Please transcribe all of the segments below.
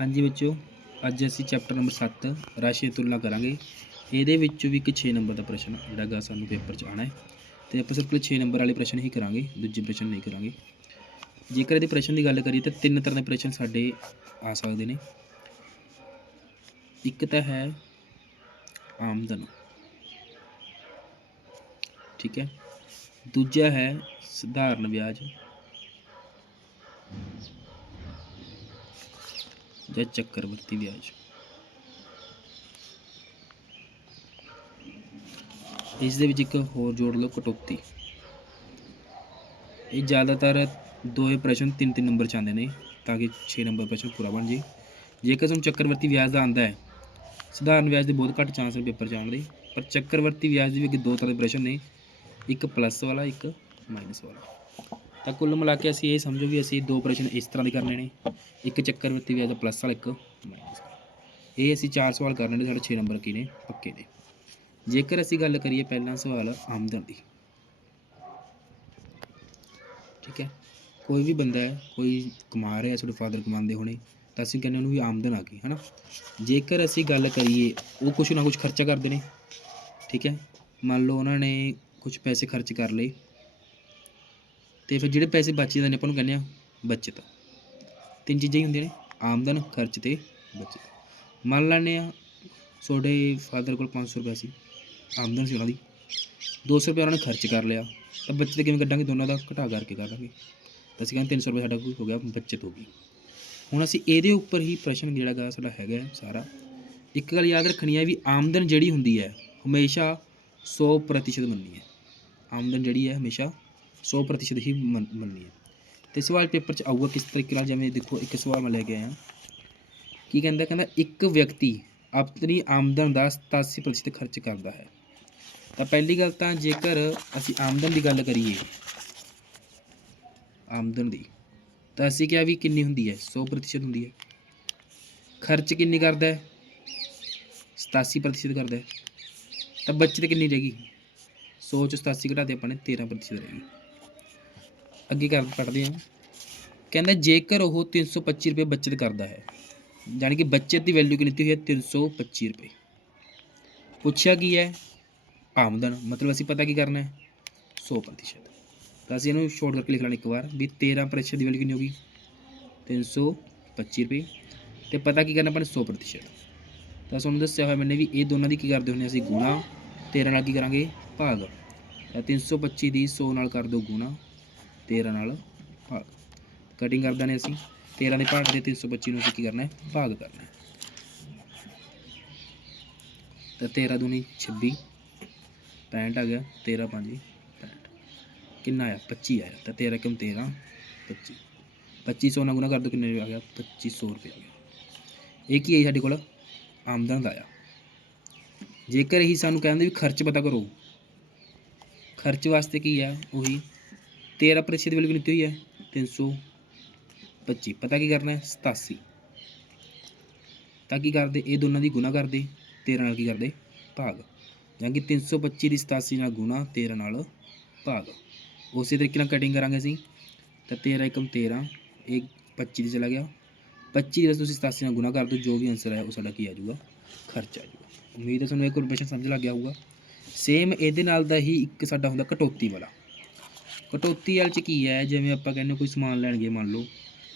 ਹਾਂਜੀ ਬੱਚਿਓ, ਅੱਜ ਅਸੀਂ ਚੈਪਟਰ ਨੰਬਰ 7 ਰਾਸ਼ੀ ਤੁਲਨਾ ਕਰਾਂਗੇ। ਇਹਦੇ ਵਿੱਚੋਂ ਵੀ ਇੱਕ 6 ਨੰਬਰ ਦਾ ਪ੍ਰਸ਼ਨ ਜਿਹੜਾ ਗਾ ਸਾਨੂੰ ਪੇਪਰ 'ਚ ਆਣਾ ਹੈ। ਤੇ ਆਪਾਂ ਸਿਰਫ 6 ਨੰਬਰ ਵਾਲੇ ਪ੍ਰਸ਼ਨ ਹੀ ਕਰਾਂਗੇ, ਦੂਜੇ ਪ੍ਰਸ਼ਨ ਨਹੀਂ ਕਰਾਂਗੇ। ਜੇਕਰ ਇਹਦੇ ਪ੍ਰਸ਼ਨ ਦੀ ਗੱਲ ਕਰੀਏ ਤਾਂ ਤਿੰਨ ਤਰ੍ਹਾਂ ਦੇ ਪ੍ਰਸ਼ਨ ਸਾਡੇ ਆ ਸਕਦੇ ਨੇ। ਇੱਕ ਤਾਂ ਹੈ ਆਮਦਨ। ਠੀਕ ਹੈ। ਦੂਜਾ ਹੈ ਸਧਾਰਨ ਵਿਆਜ। ਜਾਂ ਚੱਕਰਵਰਤੀ ਵਿਆਜ ਇਸ ਦੇ ਵਿੱਚ ਇੱਕ ਹੋਰ ਜੋੜ ਲਓ ਕਟੌਤੀ। ਇਹ ਜ਼ਿਆਦਾਤਰ ਦੋਏ ਪ੍ਰਸ਼ਨ ਤਿੰਨ ਤਿੰਨ ਨੰਬਰ ਚ ਆਉਂਦੇ ਨੇ, ਤਾਂ ਕਿ 6 ਨੰਬਰ ਪ੍ਰਸ਼ਨ ਪੂਰਾ ਬਣ ਜੇ। ਜੇਕਰ ਤੁਹਾਨੂੰ ਚੱਕਰਵਰਤੀ ਵਿਆਜ ਦਾ ਆਂਦਾ ਹੈ, ਸਧਾਰਨ ਵਿਆਜ ਦੇ ਬਹੁਤ ਘੱਟ ਚਾਂਸ ਨੇ ਪੇਪਰ ਚ ਆਉਣ ਦੇ। ਪਰ ਚੱਕਰਵਰਤੀ ਵਿਆਜ ਦੇ ਵੀ ਦੋ ਤਰ੍ਹਾਂ ਦੇ ਪ੍ਰਸ਼ਨ ਨੇ, ਇੱਕ ਪਲੱਸ ਵਾਲਾ, ਇੱਕ ਮਾਈਨਸ ਵਾਲਾ। ਤਾਂ ਕੁੱਲ ਮਿਲਾ ਕੇ ਅਸੀਂ ਇਹ ਸਮਝੋ ਵੀ ਅਸੀਂ ਦੋ ਆਪਰੇਸ਼ਨ ਇਸ ਤਰ੍ਹਾਂ ਦੇ ਕਰਨੇ ਨੇ। ਇੱਕ ਚੱਕਰ ਵਿੱਚ ਵੀ ਦਾ ਪਲੱਸ ਵਾਲਾ, ਇੱਕ ਮਾਈਨਸ ਇਹ ਅਸੀਂ ਚਾਰ ਸਵਾਲ ਕਰਨੇ ਨੇ ਸਾਡੇ 6 ਨੰਬਰ ਕੀ ਨੇ? ਪੱਕੇ ਨੇ। ਜੇਕਰ ਅਸੀਂ ਗੱਲ ਕਰੀਏ ਪਹਿਲਾ ਸਵਾਲ ਆਮਦਨ ਦੀ, ਠੀਕ ਹੈ? ਕੋਈ ਵੀ ਬੰਦਾ ਹੈ, ਕੋਈ ਕਮਾ ਰਿਹਾ, ਤੁਹਾਡੇ ਫਾਦਰ ਕਮਾਉਂਦੇ ਹੋਣੇ, ਤਾਂ ਅਸੀਂ ਕਹਿੰਦੇ ਉਹਨੂੰ ਵੀ ਆਮਦਨ ਆ ਗਈ, ਹਨਾ? ਜੇਕਰ ਅਸੀਂ ਗੱਲ ਕਰੀਏ, ਉਹ ਕੁਛ ਨਾ ਕੁਛ ਖਰਚਾ ਕਰਦੇ ਨੇ, ਠੀਕ ਹੈ? ਮੰਨ ਲਓ ਉਹਨਾਂ ਨੇ ਕੁਝ ਪੈਸੇ ਖਰਚ ਕਰ ਲਏ ਤੇ ਫਿਰ ਜਿਹੜੇ ਪੈਸੇ ਬਚ ਜਾਂਦੇ ਨੇ, ਆਪਾਂ ਨੂੰ ਕਹਿੰਦੇ ਆ ਬਚਤ। ਤਿੰਨ ਚੀਜ਼ਾਂ ਹੀ ਹੁੰਦੀਆਂ ਨੇ, ਆਮਦਨ, ਖਰਚ ਤੇ ਬਚਤ। ਮੰਨ ਲੈਂਦੇ ਆ ਤੁਹਾਡੇ ਫਾਦਰ ਕੋਲ 500 ਰੁਪਏ ਸੀ, ਆਮਦਨ ਸੀ ਉਹਨਾਂ ਦੀ। 200 ਰੁਪਏ ਉਹਨਾਂ ਨੇ ਖਰਚ ਕਰ ਲਿਆ। ਤਾਂ ਬਚਤ ਕਿਵੇਂ ਕੱਢਾਂਗੇ? ਦੋਨਾਂ ਦਾ ਘਟਾ ਕਰਕੇ ਕੱਢਾਂਗੇ ਤਾਂ ਅਸੀਂ ਕਹਿੰਦੇ 300 ਰੁਪਏ ਸਾਡਾ ਕੋਈ ਹੋ ਗਿਆ, ਬਚਤ ਹੋ ਗਈ। ਹੁਣ ਅਸੀਂ ਇਹਦੇ ਉੱਪਰ ਹੀ ਪ੍ਰਸ਼ਨ ਜਿਹੜਾ ਗਾ ਸਾਡਾ ਹੈਗਾ ਸਾਰਾ। ਇੱਕ ਗੱਲ ਯਾਦ ਰੱਖਣੀ ਹੈ ਵੀ ਆਮਦਨ ਜਿਹੜੀ ਹੁੰਦੀ ਹੈ, ਹਮੇਸ਼ਾ 100% ਮੰਨਣੀ ਹੈ। ਆਮਦਨ ਜਿਹੜੀ ਹੈ, ਹਮੇਸ਼ਾ 100% ਹੀ ਮੰਨ- ਮੰਨਣੀ ਹੈ ਤੇ ਸਵਾਲ ਪੇਪਰ 'ਚ ਆਊਗਾ ਕਿਸ ਤਰੀਕੇ ਨਾਲ, ਜਿਵੇਂ ਦੇਖੋ ਇੱਕ ਸਵਾਲ ਮੈਂ ਲੈ ਕੇ ਆਇਆ। ਕੀ ਕਹਿੰਦਾ ਕਹਿੰਦਾ ਇੱਕ ਵਿਅਕਤੀ ਆਪਣੀ ਆਮਦਨ ਦਾ 87% ਖਰਚ ਕਰਦਾ ਹੈ। ਤਾਂ ਪਹਿਲੀ ਗੱਲ ਤਾਂ ਜੇਕਰ ਅਸੀਂ ਆਮਦਨ ਦੀ ਗੱਲ ਕਰੀਏ, ਆਮਦਨ ਦੀ, ਤਾਂ ਅਸੀਂ ਕਿਹਾ ਵੀ ਕਿੰਨੀ ਹੁੰਦੀ ਹੈ? 100% ਹੁੰਦੀ ਹੈ। ਖਰਚ ਕਿੰਨੀ ਕਰਦਾ ਹੈ? 87% ਕਰਦਾ ਹੈ। ਤਾਂ ਬੱਚਤ ਕਿੰਨੀ ਰਹੇਗੀ 100 ਚ 87 ਘਟਾ ਦੇ, ਆਪਾਂ ਨੇ 13% ਰਹੇਗੀ ਅੱਗੇ ਕਰ ਪੜਦੇ ਹਾਂ। ਕਹਿੰਦਾ ਜੇਕਰ ਉਹ 325 ਰੁਪਏ ਬਚਤ ਕਰਦਾ ਹੈ ਯਾਨੀ ਕਿ ਬਚਤ ਦੀ ਵੈਲਿਊ ਕਿੰਨੀ ਦਿੱਤੀ ਹੋਈ ਹੈ 325 ਰੁਪਏ। ਪੁੱਛਿਆ ਕੀ ਹੈ? ਆਮਦਨ। ਮਤਲਬ ਅਸੀਂ ਪਤਾ ਕੀ ਕਰਨਾ ਹੈ? 100% ਤਾਂ ਅਸੀਂ ਇਹਨੂੰ ਸ਼ੋਰਟ ਕਰਕੇ ਲਿਖ ਲੈਣਾ ਇੱਕ ਵਾਰ, ਵੀ 13% ਦੀ ਵੈਲਿਊ ਕਿੰਨੀ ਹੋਗੀ 325 ਰੁਪਏ। ਤੇ ਪਤਾ ਕੀ ਕਰਨਾ ਆਪਾਂ ਨੇ? 100% ਤਾਂ ਤੁਹਾਨੂੰ ਦੱਸਿਆ ਹੋਇਆ ਮੈਨੇ ਵੀ ਇਹ ਦੋਨਾਂ ਦੀ ਕੀ ਕਰਦੇ ਹੁੰਦੇ ਅਸੀਂ ਗੁਣਾ। 13 ਨਾਲ ਕੀ ਕਰਾਂਗੇ? ਭਾਗ। ਤਾਂ 325 ਦੀ 100 ਨਾਲ ਕਰ ਦਿਓ ਗੁਣਾ। 13 ਨਾਲ ਭਾਗ। ਕਟਿੰਗ ਕਰ ਦਾਂਗੇ ਅਸੀਂ। 13 ਦੇ ਭਾਗ ਦੇ 325 ਨੂੰ ਅਸੀਂ ਕੀ ਕਰਨਾ ਹੈ? ਭਾਗ ਕਰਨਾ ਹੈ। ਤਾਂ 13 ਦੂਣੀ 26 65 ਆ ਗਿਆ। 13 5 65 ਕਿੰਨਾ ਆਇਆ? 25 ਆਇਆ। ਤਾਂ 13 ਕਿਮ 13 25 2500 ਨਾਲ ਗੁਣਾ ਕਰ ਦਿਓ ਕਿੰਨੇ ਆ ਗਿਆ? 2500 ਰੁਪਏ ਆ ਗਿਆ। ਇਹ ਕੀ ਹੈ ਸਾਡੇ ਕੋਲ? ਆਮਦਨ ਦਾ ਆਇਆ। ਜੇਕਰ ਇਹੀ ਸਾਨੂੰ ਕਹਿੰਦੇ ਵੀ ਖਰਚ ਪਤਾ ਕਰੋ। ਖਰਚ ਵਾਸਤੇ ਕੀ ਆ ਉਹੀ 13% ਦੀ ਵੈਲਿਊ ਲਿੱਤੀ ਹੋਈ ਹੈ 325 ਪਤਾ ਕੀ ਕਰਨਾ ਹੈ? 87 ਤਾਂ ਕੀ ਕਰਦੇ? ਇਹ ਦੋਨਾਂ ਦੀ ਗੁਣਾ ਕਰਦੇ 13 ਨਾਲ ਕੀ ਕਰਦੇ? ਭਾਗ। ਜਾਂ ਕਿ 325 ਦੀ 87 ਨਾਲ ਗੁਣਾ 13 ਨਾਲ ਭਾਗ। ਉਸੇ ਤਰੀਕੇ ਨਾਲ ਕਟਿੰਗ ਕਰਾਂਗੇ ਅਸੀਂ। ਤਾਂ 13 ਇੱਕਮ 13 ਇਹ 25 ਦੀ ਚਲਾ ਗਿਆ। 25 ਦਾ ਤੁਸੀਂ 87 ਨਾਲ ਗੁਣਾ ਕਰ ਦਿਓ, ਜੋ ਵੀ ਆਨਸਰ ਹੈ, ਉਹ ਸਾਡਾ ਕੀ ਆ ਜਾਊਗਾ? ਖਰਚ ਆ ਜਾਊਗਾ। ਉਮੀਦ ਹੈ ਤੁਹਾਨੂੰ ਇਹ ਕੁਐਸਚਨ ਸਮਝ ਲੱਗ ਗਿਆ ਹੋਊਗਾ। ਸੇਮ ਇਹਦੇ ਨਾਲ ਦਾ ਹੀ ਇੱਕ ਸਾਡਾ ਹੁੰਦਾ ਕਟੌਤੀ ਵਾਲਾ। ਕਟੌਤੀ ਵਾਲੇ ਚ ਕੀ ਹੈ? ਜਿਵੇਂ ਆਪਾਂ ਕਹਿੰਦੇ ਕੋਈ ਸਮਾਨ ਲੈਣ ਗਏ, ਮੰਨ ਲਓ,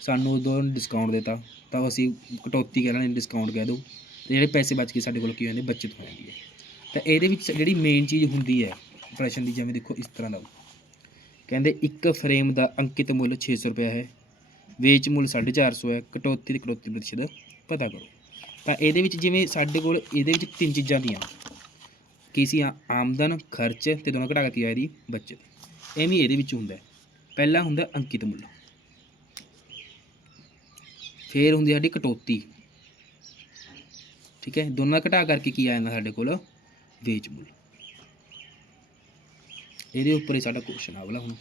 ਸਾਨੂੰ ਉਦੋਂ ਡਿਸਕਾਊਂਟ ਦਿੱਤਾ, ਤਾਂ ਅਸੀਂ ਕਟੌਤੀ ਕਹਿ ਲੈਣੇ ਡਿਸਕਾਊਂਟ ਕਹਿ ਦਿਓ। ਤੇ ਜਿਹੜੇ ਪੈਸੇ ਬਚ ਕੇ ਸਾਡੇ ਕੋਲ, ਕੀ ਹੁੰਦੇ ਜਾਂਦੇ? ਬਚਤ ਹੋ ਜਾਂਦੀ ਹੈ। ਤਾਂ ਇਹਦੇ ਵਿੱਚ ਜਿਹੜੀ ਮੇਨ ਚੀਜ਼ ਹੁੰਦੀ ਹੈ, ਪ੍ਰਸ਼ਨ ਦੀ, ਜਿਵੇਂ ਦੇਖੋ ਇਸ ਤਰ੍ਹਾਂ ਦਾ। ਕਹਿੰਦੇ ਇੱਕ ਫਰੇਮ ਦਾ ਅੰਕਿਤ ਮੁੱਲ 600 ਰੁਪਏ ਹੈ, ਵੇਚ ਮੁੱਲ 450 ਹੈ, ਕਟੌਤੀ ਦੀ ਕਟੌਤੀ ਪ੍ਰਤੀਸ਼ਤ ਪਤਾ ਕਰੋ। ਤਾਂ ਇਹਦੇ ਵਿੱਚ ਜਿਵੇਂ ਸਾਡੇ ਕੋਲ, ਇਹਦੇ ਵਿੱਚ ਤਿੰਨ ਚੀਜ਼ਾਂ ਦੀਆਂ। ਕੀ ਸੀ? ਆ- ਆਮਦਨ, ਖਰਚ ਤੇ ਦੋਨੋਂ ਘਟਾ ਕੇ ਕੀ ਆਇਆ ਇਹਦੀ? ਬਚਤ। ਐਵੇਂ ਇਹਦੇ ਵਿੱਚ ਹੁੰਦਾ ਹੈ। ਪਹਿਲਾ ਹੁੰਦਾ ਅੰਕਿਤ ਮੁੱਲ। ਫੇਰ ਹੁੰਦੀ ਸਾਡੀ ਕਟੌਤੀ। ਠੀਕ ਹੈ, ਦੋਨਾਂ ਘਟਾ ਕਰਕੇ ਕੀ ਆ ਜਾਂਦਾ ਸਾਡੇ ਕੋਲ? ਵੇਚ ਮੁੱਲ। ਇਹਦੇ ਉੱਪਰ ਹੀ ਸਾਡਾ ਕੁਐਸਚਨ ਆਵਲਾ ਹੁਣ।